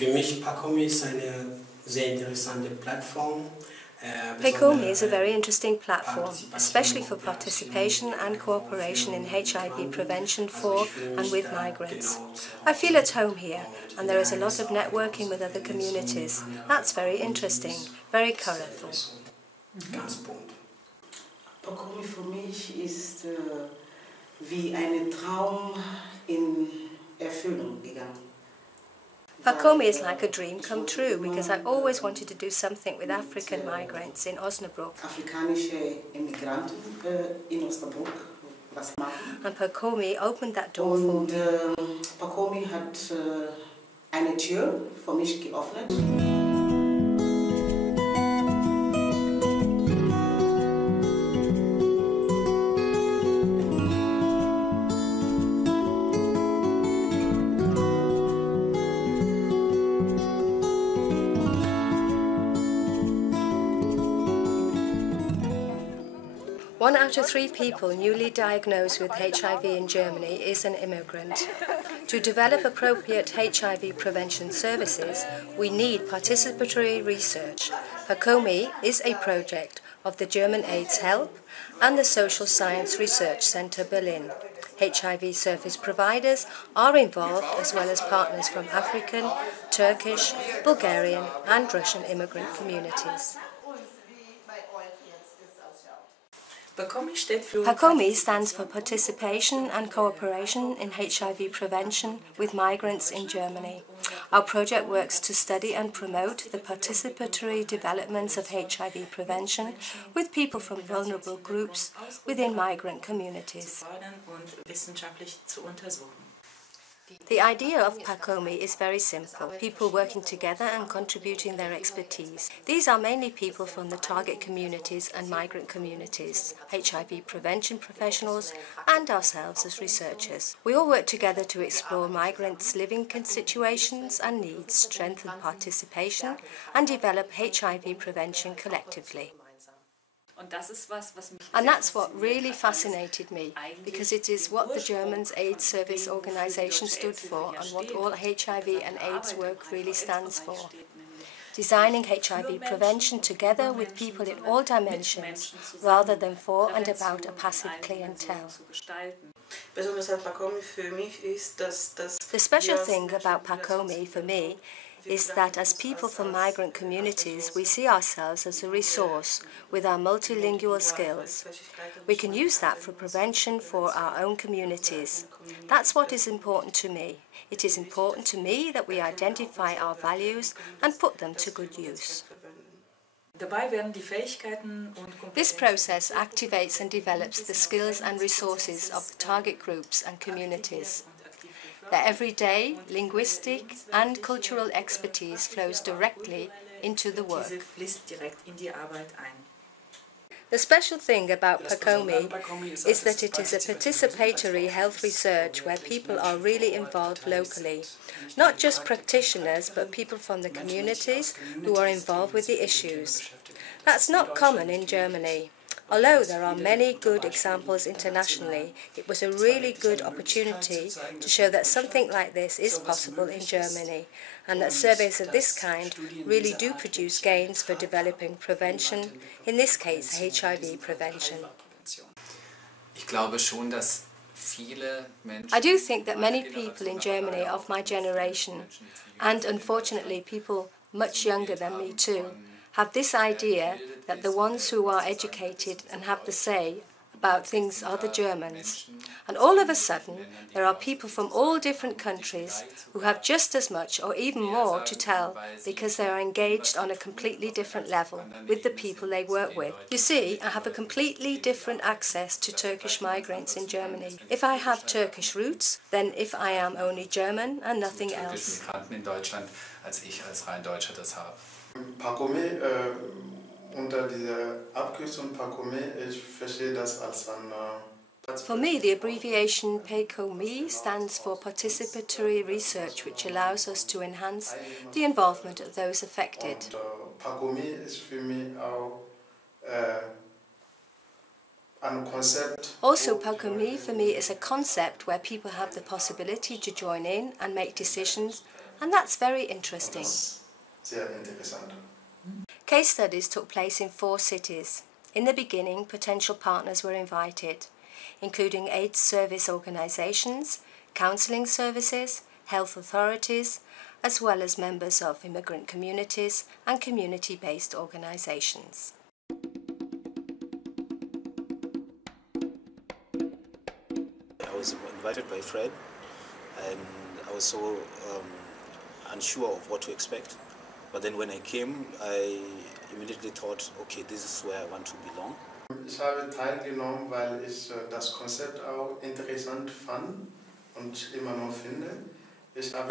für mich PaKoMi ist eine sehr interessante Plattform. PaKoMi is a very interesting platform, especially for participation and cooperation in HIV prevention for and with migrants. I feel at home here, and there is a lot of networking with other communities. That's very interesting, very colourful. Ganz bunt. PaKoMi für mich ist wie ein Traum in Erfüllung gegangen. PaKoMi is like a dream come true because I always wanted to do something with African migrants in Osnabrück. Afrikanische Migranten in Osnabrück was machen. And PaKoMi opened that door for me. PaKoMi hat eine Tür für mich geöffnet. One out of 3 people newly diagnosed with HIV in Germany is an immigrant. To develop appropriate HIV prevention services, we need participatory research. PaKoMi is a project of the German AIDS-Hilfe and the Social Science Research Center Berlin. HIV service providers are involved as well as partners from African, Turkish, Bulgarian and Russian immigrant communities. PaKoMi stands for Participation and Cooperation in HIV Prevention with Migrants in Germany. Our project works to study and promote the participatory developments of HIV prevention with people from vulnerable groups within migrant communities. The idea of PaKoMi is very simple, people working together and contributing their expertise. These are mainly people from the target communities and migrant communities, HIV prevention professionals and ourselves as researchers. We all work together to explore migrants' living situations and needs, strengthen participation and develop HIV prevention collectively. And that's what really fascinated me, because it is what the German AIDS Service Organization stood for and what all HIV and AIDS work really stands for. Designing HIV prevention together with people in all dimensions, rather than for and about a passive clientele. The special thing about PaKoMi for me is that as people from migrant communities, we see ourselves as a resource with our multilingual skills. We can use that for prevention for our own communities. That's what is important to me. It is important to me that we identify our values and put them to good use. This process activates and develops the skills and resources of the target groups and communities. Their everyday, linguistic and cultural expertise flows directly into the work. The special thing about PaKoMi is that it is a participatory health research where people are really involved locally. Not just practitioners, but people from the communities who are involved with the issues. That's not common in Germany. Although there are many good examples internationally, it was a really good opportunity to show that something like this is possible in Germany, and that surveys of this kind really do produce gains for developing prevention, in this case HIV prevention. I do think that many people in Germany of my generation, and unfortunately people much younger than me too, have this idea that the ones who are educated and have the say about things are the Germans. And all of a sudden, there are people from all different countries who have just as much or even more to tell because they are engaged on a completely different level with the people they work with. You see, I have a completely different access to Turkish migrants in Germany. If I have Turkish roots, then if I am only German and nothing else. PaKoMi, unter dieser Abkürzung PaKoMi, ich verstehe das als ein... For me, the abbreviation PaKoMi stands for Participatory Research, which allows us to enhance the involvement of those affected. PaKoMi ist für mich auch ein Konzept. Also, PaKoMi for me is a concept where people have the possibility to join in and make decisions And that's very interesting. Sehr interessant. Case studies took place in 4 cities. In the beginning, potential partners were invited, including AIDS service organizations, counseling services, health authorities, as well as members of immigrant communities and community-based organizations. I was invited by Fred, and I was so unsure of what to expect. But then when I came, I immediately thought, okay, this is where I want to belong. Ich habe teilgenommen, weil ich das Konzept auch interessant fand und immer noch finde.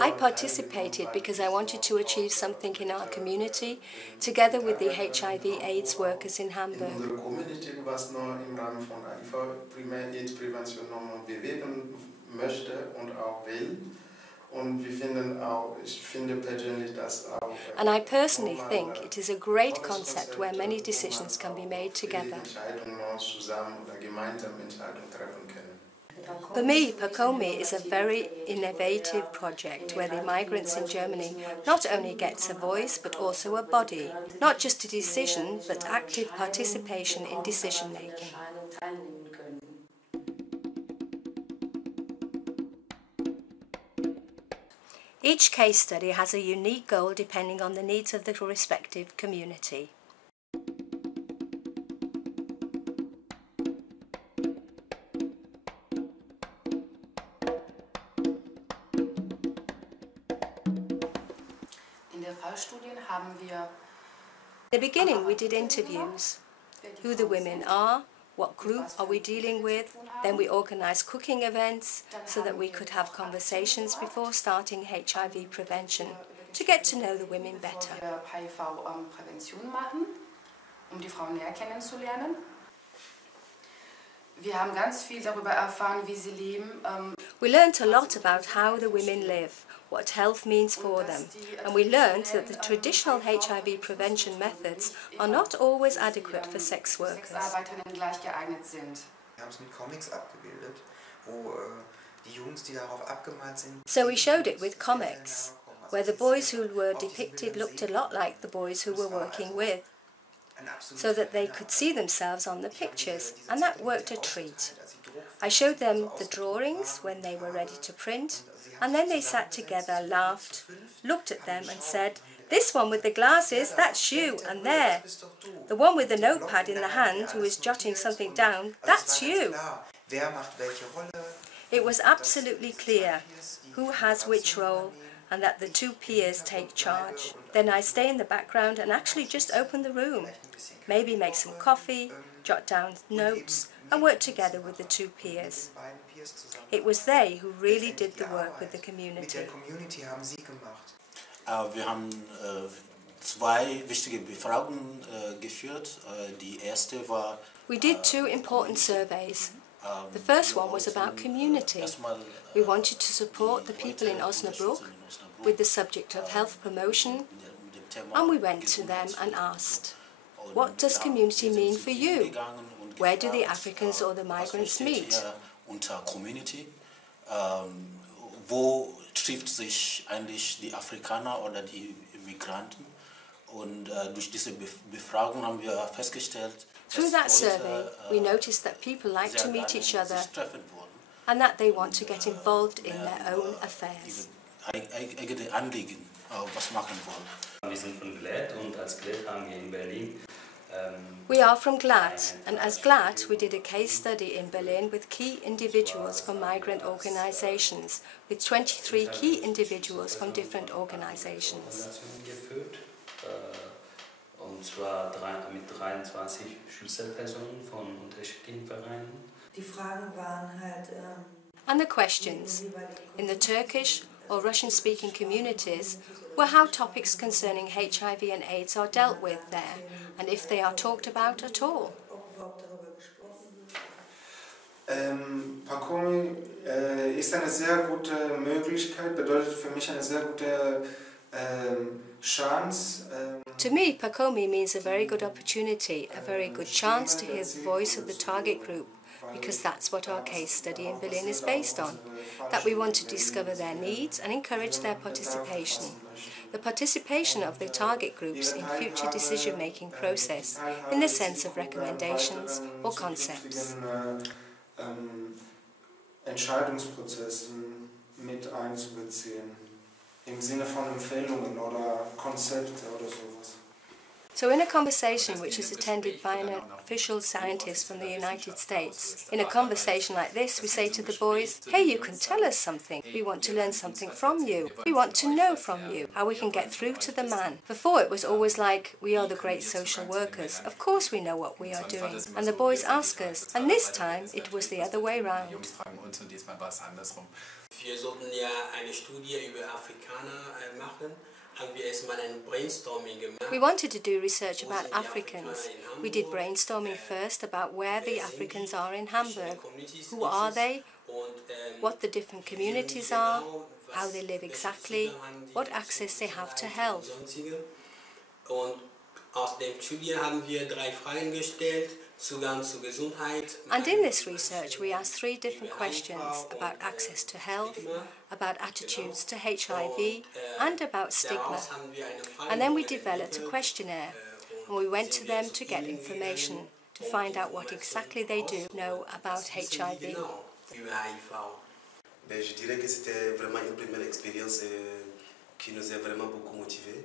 I participated because I wanted to achieve something in our community, together with the HIV-AIDS workers in Hamburg. In unserer Community, was noch im Rahmen von HIV-Prävention noch bewegen möchte und auch will. Und wir finden auch, ich finde persönlich das auch. And I personally think it is a great concept where many decisions can be made together. Entscheidungen noch zusammen oder gemeinsam Entscheidungen treffen können. For me, PaKoMi is a very innovative project where the migrants in Germany not only gets a voice but also a body, not just a decision but active participation in decision making. Each case study has a unique goal depending on the needs of the respective community. In the beginning, we did interviews, who the women are, what group are we dealing with, then we organised cooking events so that we could have conversations before starting HIV prevention to get to know the women better. HIV-Prävention machen, die Frauen näher kennenzulernen. Wir haben ganz viel darüber erfahren, wie sie leben. We learnt a lot about how the women live, what health means for them, and we learned that the traditional HIV prevention methods are not always adequate for sex workers. Gleich geeignet sind. Wir haben es mit Comics abgebildet, wo die Jungs, die darauf abgemalt sind. So we showed it with comics, where the boys who were depicted looked a lot like the boys who we're working with, so that they could see themselves on the pictures, and that worked a treat. I showed them the drawings when they were ready to print, and then they sat together, laughed, looked at them and said, "This one with the glasses, that's you, and there. The one with the notepad in the hand who is jotting something down, that's you." It was absolutely clear who has which role, and that the 2 peers take charge. Then I stay in the background and actually just open the room, maybe make some coffee, jot down notes, and work together with the 2 peers. It was they who really did the work with the community. Wir haben 2 wichtige Befragungen geführt. Die erste war. We did 2 important surveys. The first one was about community. We wanted to support the people in Osnabrück with the subject of health promotion, and we went to them and asked, "What does community mean for you? Where do the Africans or the migrants meet?" Unter Community. Wo trifft sich eigentlich die Afrikaner oder die Migranten? Und durch diese Befragung haben wir festgestellt, through that survey, we noticed that people like to meet each other and that they want to get involved in their own affairs. Eigene Anliegen, was machen wollen. Wir sind von GLAD und als GLAD haben wir in Berlin. We are from GLAD, and as GLAD we did a case study in Berlin with key individuals from migrant organizations, with 23 key individuals from different organizations. Und zwar mit 23 Schlüsselpersonen von unterschiedlichen Vereinen. Die Fragen waren halt and the questions in the Turkish or Russian-speaking communities were how topics concerning HIV and AIDS are dealt with there, and if they are talked about at all. PaKoMi ist eine sehr gute Möglichkeit, bedeutet für mich eine sehr gute Chance. To me, PaKoMi means a very good opportunity, a very good chance to hear the voice of the target group, because that's what our case study in Berlin is based on, that we want to discover their needs and encourage their participation. The participation of the target groups in future decision-making process in the sense of recommendations or concepts. Entscheidungsprozessen mit einzubeziehen, im Sinne von Empfehlungen oder Konzepte oder sowas. So in a conversation which is attended by an official scientist from the United States, in a conversation like this we say to the boys, hey, you can tell us something. We want to learn something from you. We want to know from you how we can get through to the man. Before it was always like, we are the great social workers. Of course we know what we are doing. And the boys ask us. And this time it was the other way round. Wir sollten ja eine Studie über Afrikaner machen. We wanted to do research about Africans. We did brainstorming first about where the Africans are in Hamburg. Who are they? What the different communities are? How they live exactly? What access they have to health? Aus der Studie haben wir 3 Fragen gestellt. Zugang zu Gesundheit. And in this research we asked 3 different questions about access to health, about attitudes to HIV and about stigma. And then we developed a questionnaire and we went to them to get information, to find out what exactly they do know about HIV. Je dirais que c'était vraiment une première expérience qui nous a vraiment beaucoup motivés.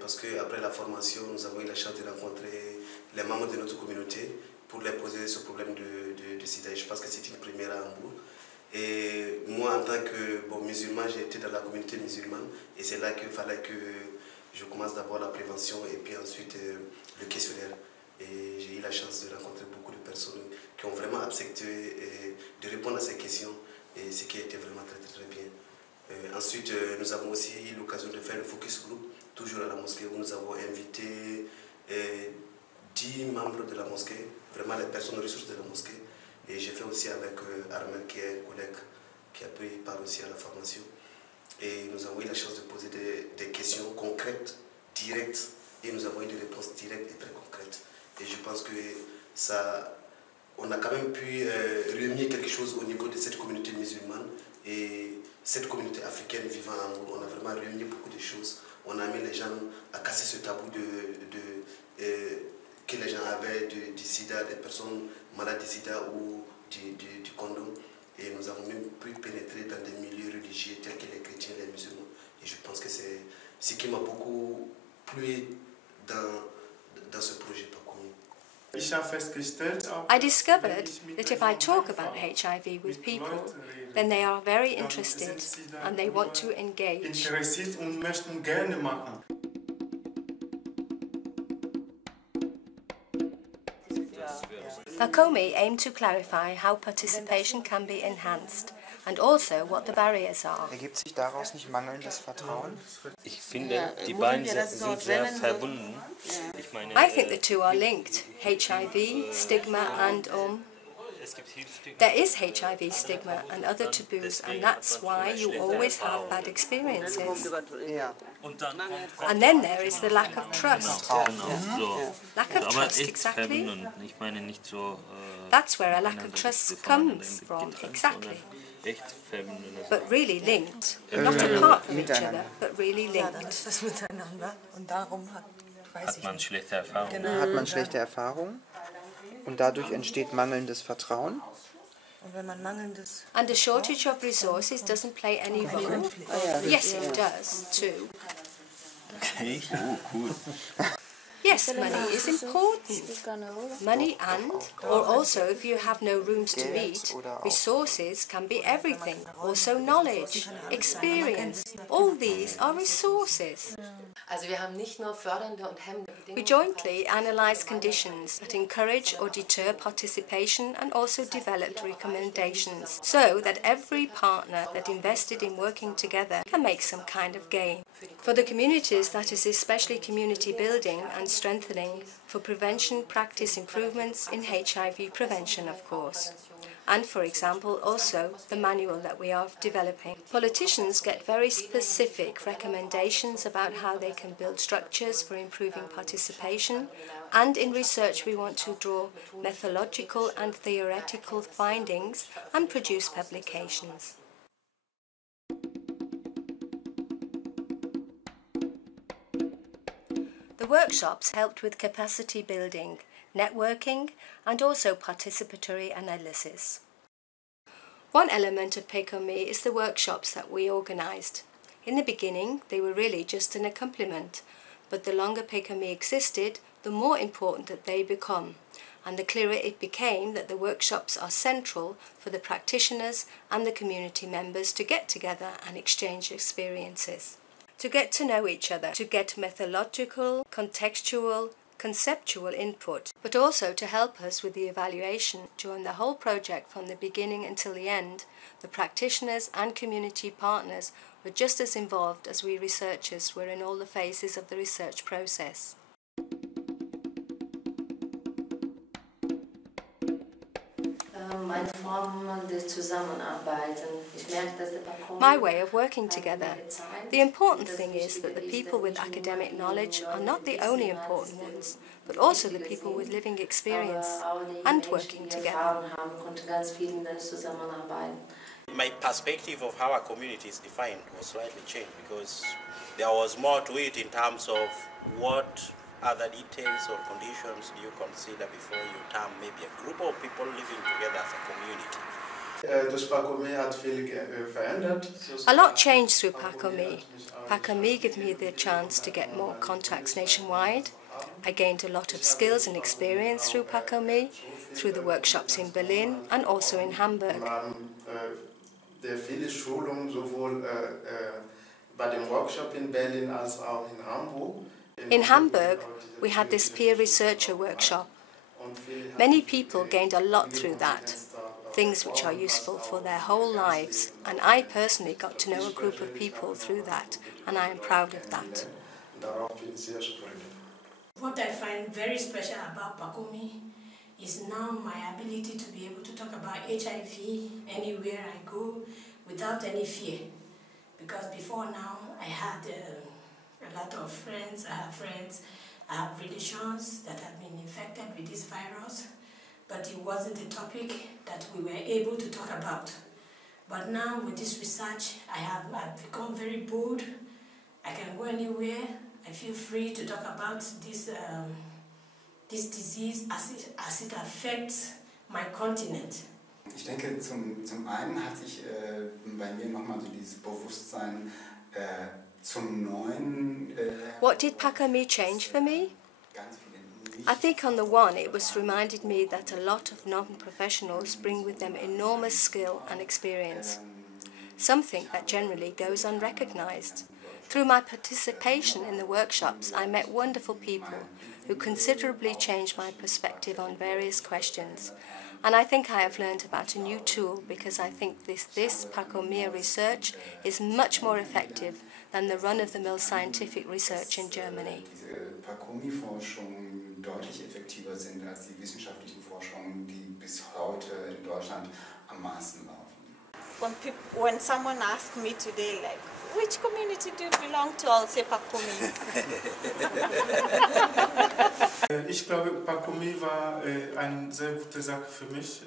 Parce qu'après la formation, nous avons eu la chance de rencontrer les membres de notre communauté pour leur poser ce problème de sida. Je pense que c'est une première à Hambourg. Et moi, en tant que musulman, j'ai été dans la communauté musulmane et c'est là qu'il fallait que je commence d'abord la prévention et puis ensuite le questionnaire. Et j'ai eu la chance de rencontrer beaucoup de personnes qui ont vraiment accepté de répondre à ces questions et ce qui a été vraiment très très bien. Ensuite, nous avons aussi eu l'occasion de faire le focus group, toujours à la mosquée, où nous avons invité 10 membres de la mosquée, vraiment les personnes ressources de la mosquée. Et j'ai fait aussi avec Armel, qui est un collègue qui a pris part aussi à la formation. Et nous avons eu la chance de poser des questions concrètes, directes, et nous avons eu des réponses directes et très concrètes. Et je pense que ça, on a quand même pu réunir quelque chose au niveau de cette communauté musulmane et cette communauté africaine vivant en Hambourg. On a vraiment réuni beaucoup de choses. On a mis les gens à casser ce tabou que les gens avaient du sida, des personnes malades du sida ou du condom. Et nous avons même pu pénétrer dans des milieux religieux tels que les chrétiens et les musulmans. Et je pense que c'est ce qui m'a beaucoup plu dans ce projet PaKoMi. I discovered that if I talk about HIV with people, then they are very interested and they want to engage. PaKoMi aimed to clarify how participation can be enhanced and also what the barriers are. Ergibt sich daraus nicht mangelndes Vertrauen? Ich finde, die beiden sind sehr verbunden. I think the two are linked, HIV, stigma and there is HIV stigma and other taboos, and that's why you always have bad experiences. And then there is the lack of trust. Lack of trust, exactly. That's where a lack of trust comes from, exactly. But really linked, not apart from each other, but really linked. Hat man schlechte Erfahrungen. Hat man schlechte Erfahrungen und dadurch entsteht mangelndes Vertrauen. And a shortage of resources doesn't play any role. Yes, it does too. Okay, cool. Yes, money is important. Money and, or also if you have no rooms to eat, resources can be everything. Also knowledge, experience, all these are resources. We jointly analyze conditions that encourage or deter participation and also developed recommendations so that every partner that invested in working together can make some kind of gain. For the communities, that is especially community building and strengthening, for prevention practice improvements in HIV prevention, of course. and, for example, also the manual that we are developing. Politicians get very specific recommendations about how they can build structures for improving participation, and in research we want to draw methodological and theoretical findings and produce publications. The workshops helped with capacity building, networking, and also participatory analysis. One element of PaKoMi is the workshops that we organised. In the beginning, they were really just an accompaniment, but the longer PaKoMi existed, the more important that they become, and the clearer it became that the workshops are central for the practitioners and the community members to get together and exchange experiences, to get to know each other, to get methodological, contextual, conceptual input, but also to help us with the evaluation during the whole project from the beginning until the end. The practitioners and community partners were just as involved as we researchers were in all the phases of the research process. My way of working together. The important thing is that the people with academic knowledge are not the only important ones, but also the people with living experience and working together. My perspective of how a community is defined was slightly changed because there was more to it in terms of what other details or conditions do you consider before you term maybe a group of people living together as a community? A lot changed through PaKoMi. PaKoMi gave me the chance to get more contacts nationwide. I gained a lot of skills and experience through PaKoMi, through the workshops in Berlin and also in Hamburg. In Hamburg, we had this peer researcher workshop. Many people gained a lot through that, things which are useful for their whole lives, and I personally got to know a group of people through that, and I am proud of that. What I find very special about PaKoMi is now my ability to be able to talk about HIV anywhere I go without any fear. Because before now, I had a lot of friends, I have relations that have been infected with this virus, but it wasn't a topic that we were able to talk about. But now with this research, I've become very bold. I can go anywhere. I feel free to talk about this disease as it affects my continent. Ich denke, zum einen hat sich bei mir nochmal so dieses Bewusstsein zum Neuen. What did PaKoMi change for me? I think on the one, it was reminded me that a lot of non-professionals bring with them enormous skill and experience, something that generally goes unrecognized. Through my participation in the workshops, I met wonderful people who considerably changed my perspective on various questions. And I think I have learned about a new tool because I think this PaKoMi research is much more effective than the run-of-the-mill scientific research in Germany. PaKoMi-Forschungen deutlich effektiver sind als die wissenschaftlichen Forschungen, die bis heute in Deutschland am meisten laufen. When someone asks me today, like, which community do you belong to? I'll say PaKoMi. Ich glaube, PaKoMi war eine sehr gute Sache für mich.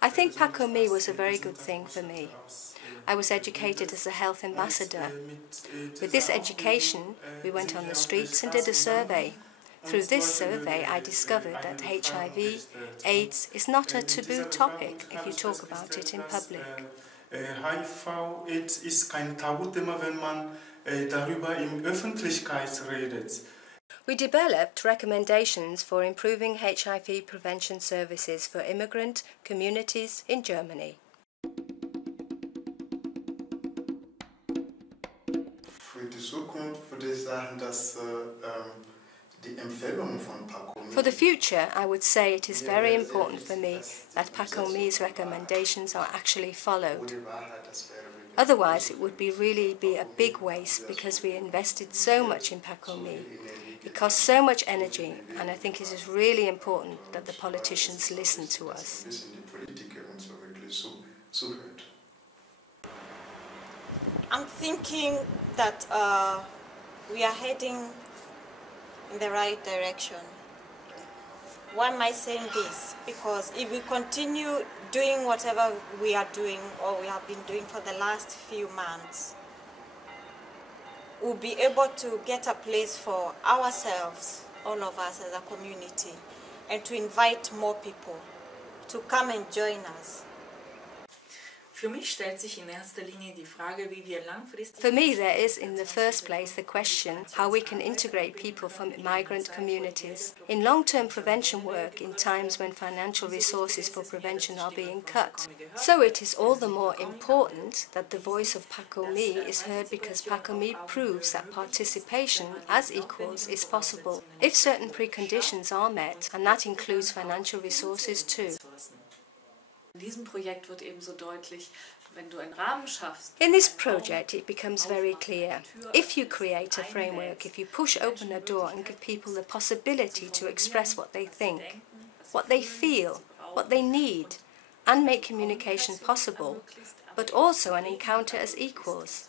I think PaKoMi was a very good thing for me. I was educated as a health ambassador. With this education, we went on the streets and did a survey. Through this survey, I discovered that HIV, AIDS is not a taboo topic if you talk about it in public. HIV, AIDS ist kein Tabuthema, wenn man darüber in Öffentlichkeit redet. We developed recommendations for improving HIV prevention services for immigrant communities in Germany. Für die Zukunft würde ich sagen, dass die Empfehlungen von PaKoMi. For the future, I would say it is very important for me that PaKoMi's recommendations are actually followed. Otherwise, it would really be a big waste because we invested so much in PaKoMi. It costs so much energy, and I think it is really important that the politicians listen to us. I'm thinking that we are heading in the right direction. Why am I saying this? Because if we continue doing whatever we are doing or we have been doing for the last few months, we'll be able to get a place for ourselves, all of us as a community, and to invite more people to come and join us. Für mich stellt sich in erster Linie die Frage, wie wir langfristig... For me, there is in the first place the question how we can integrate people from migrant communities in long-term prevention work in times when financial resources for prevention are being cut. So it is all the more important that the voice of PaKoMi is heard, because PaKoMi proves that participation as equals is possible if certain preconditions are met, and that includes financial resources too. In diesem Projekt wird ebenso deutlich, wenn du einen Rahmen schaffst. In this project, it becomes very clear. If you create a framework, if you push open a door and give people the possibility to express what they think, what they feel, what they need, and make communication possible, but also an encounter as equals,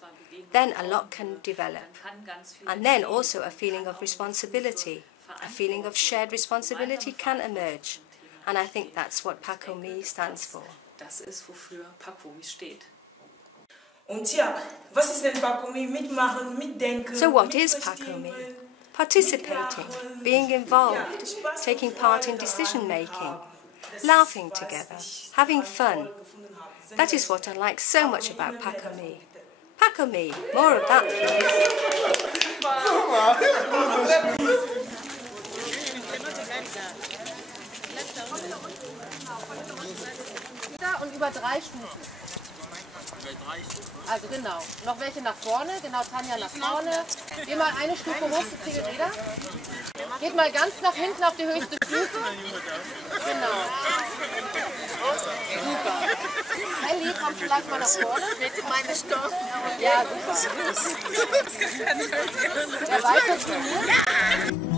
then a lot can develop. And then also a feeling of responsibility, a feeling of shared responsibility can emerge. And I think that's what PaKoMi stands for. Das ist, wofür PaKoMi steht. Und ja, was ist denn PaKoMi? Mitmachen, mitdenken. So what is PaKoMi? Participating, being involved, taking part in decision-making, laughing together, having fun. That is what I like so much about PaKoMi. PaKoMi, more of that, please. Und über 3 Stufen. Also genau. Noch welche nach vorne. Genau, Tanja nach vorne. Geh mal eine Stufe hoch, Cecilie Reda. Geht mal ganz nach hinten auf die höchste Stufe. Genau. Super. Ellie, komm vielleicht mal nach vorne. Meine Stoff. Ja, super. Der weiter trainiert.